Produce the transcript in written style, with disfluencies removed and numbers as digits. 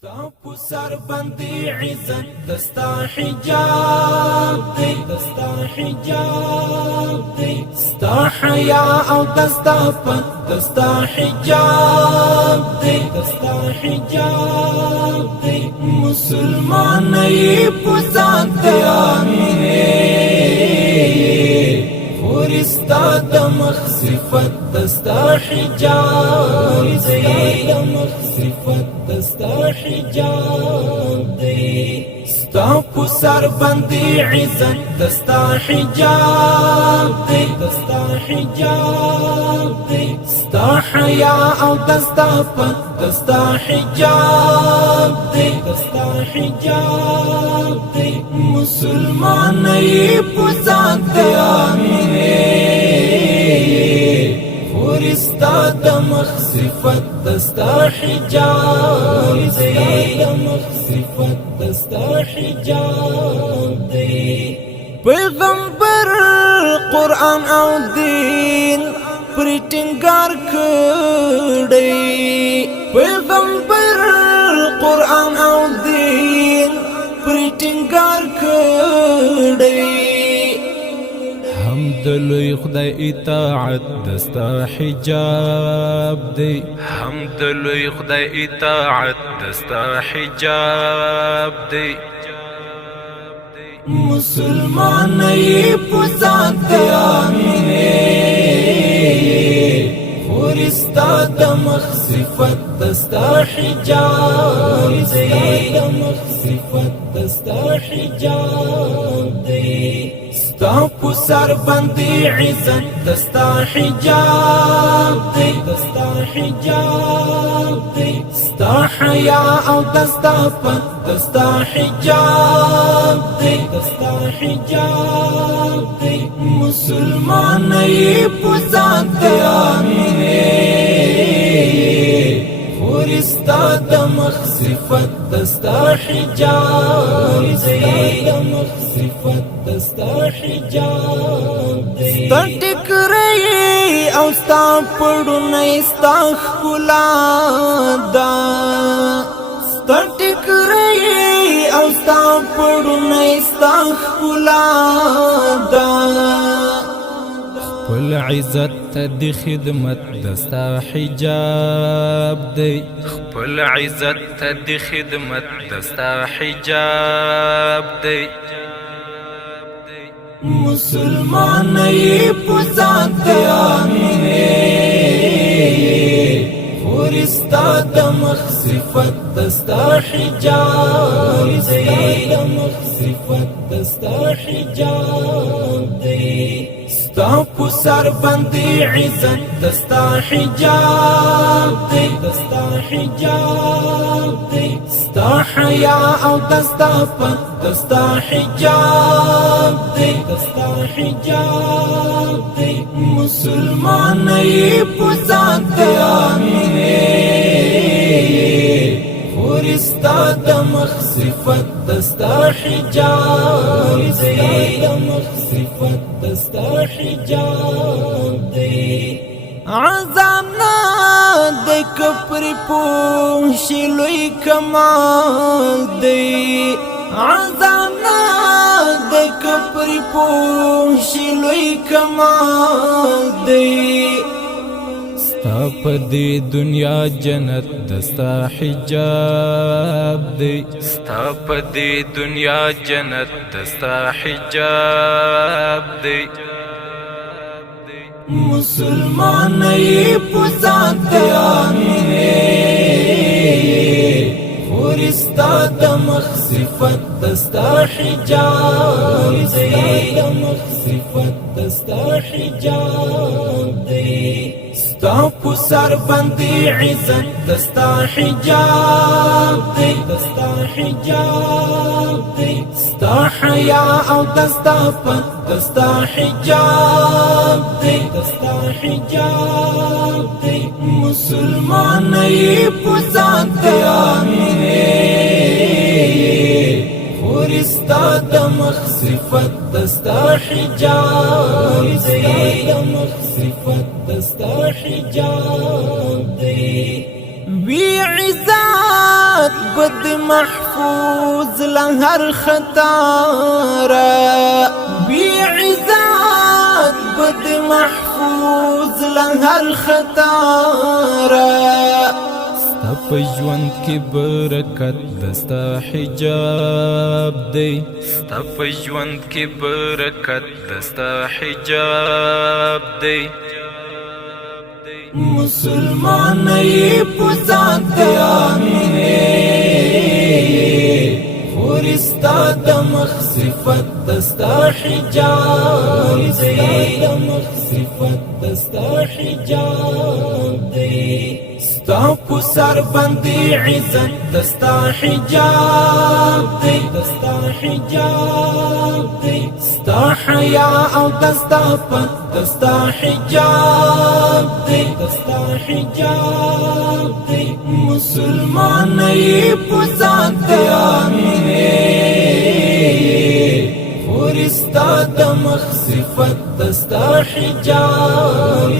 ستا سر باندې عزت دستا حجاب دی دستا حجاب دی ستا حیا او دستا پت دستا حجاب دی دستا حجاب دی مسلمان ای پزان دیانه خورستا دمخ صفت دستا حجاب دی دمخ صفت دستا حجاب دی ستا سر باندې عزت دستا حجاب دی دستا حجاب دی ستا حیا او دستا پت دستا حجاب دی دستا حجاب دی مسلمان ای پزان دیانه خورستا دمخ صفت دستا حجاب دی دمخ صفت دستا حجاب دی پیغمبر قرآن او دین پر ټینګار کړی پیغمبر قرآن او دین پر ټینګار کړی حمدلوی خدای اطاعت دستا حجاب دی حمدلوی خدای اطاعت دستا حجاب دی مسلمان ای پزان دیانه خورستا دمخ صفت دستا حجاب دی دمخ صفت دستا حجاب دی ستا سر باندې عزت دستا حجاب دی دستا حجاب دی ستا حیا او دستا پت دستا حجاب دی دستا حجاب دی مسلمان ای پزان دیانه خورستا دمخ صفت دستا حجاب دی دمخ صفت دستا حجاب دی ستا ټکرې او ستا پړونی ستا ښکلا ده ستا ټکرې او ستا پړونی ستا ښکلا ده خپل عزت ته د خدمت دستا حجاب دی خپل عزت ته د خدمت دستا حجاب دی مسلمان ای پزان دیانه خورستا دمخ صفت دستا حجاب دی دمخ صفت دستا حجاب دی ستا سر باندې عزت دستا حجاب دی دستا حجاب دی ستا حیا او دستا پت دستا حجاب دی دستا حجاب دی مسلمان ای پزان دیانه خورستا دمخ صفت دستا حجاب دی دمخ صفت دستا حجاب دی عظام د کفر پوش لوی کمال دی عظام د کفر پوش لوی کمال دی ستا په دې دنیا جنت دستا حجاب دی ستا په دې دنیا جنت دستا حجاب دی مسلمان ای پزان دیانه خورستا دمخ صفت دستا حجاب دی دمخ صفت دستا حجاب دی ستا سر باندې عزت دستا حجاب دی دستا حجاب دی ستا حیا او دستا پت دستا حجاب دی دستا حجاب دی مسلمان ای پزان دیانه خورستا دمخ صفت دستا حجاب دی دمخ صفت دستا حجاب دی وی عزت بد محفوظ لهر خطارا بی عزت بد محفوظ لهر خطارا ستا په ژوند کې برکت دستا حجاب دی ستا په ژوند کې برکت دستا حجاب دی مسلمان یې په ذات آمینه خورستا د مخ صفت دستا حجاب دی د مخ صفت دستا حجاب دی ستا په سر باندې عزت دستا حجاب دی دستا حجاب دی ستا حیا او دستا پت دستا حجاب دی دستا حجاب دی مسلمان یې په ذات آمینه خورستا د مخ صفت دستا حجاب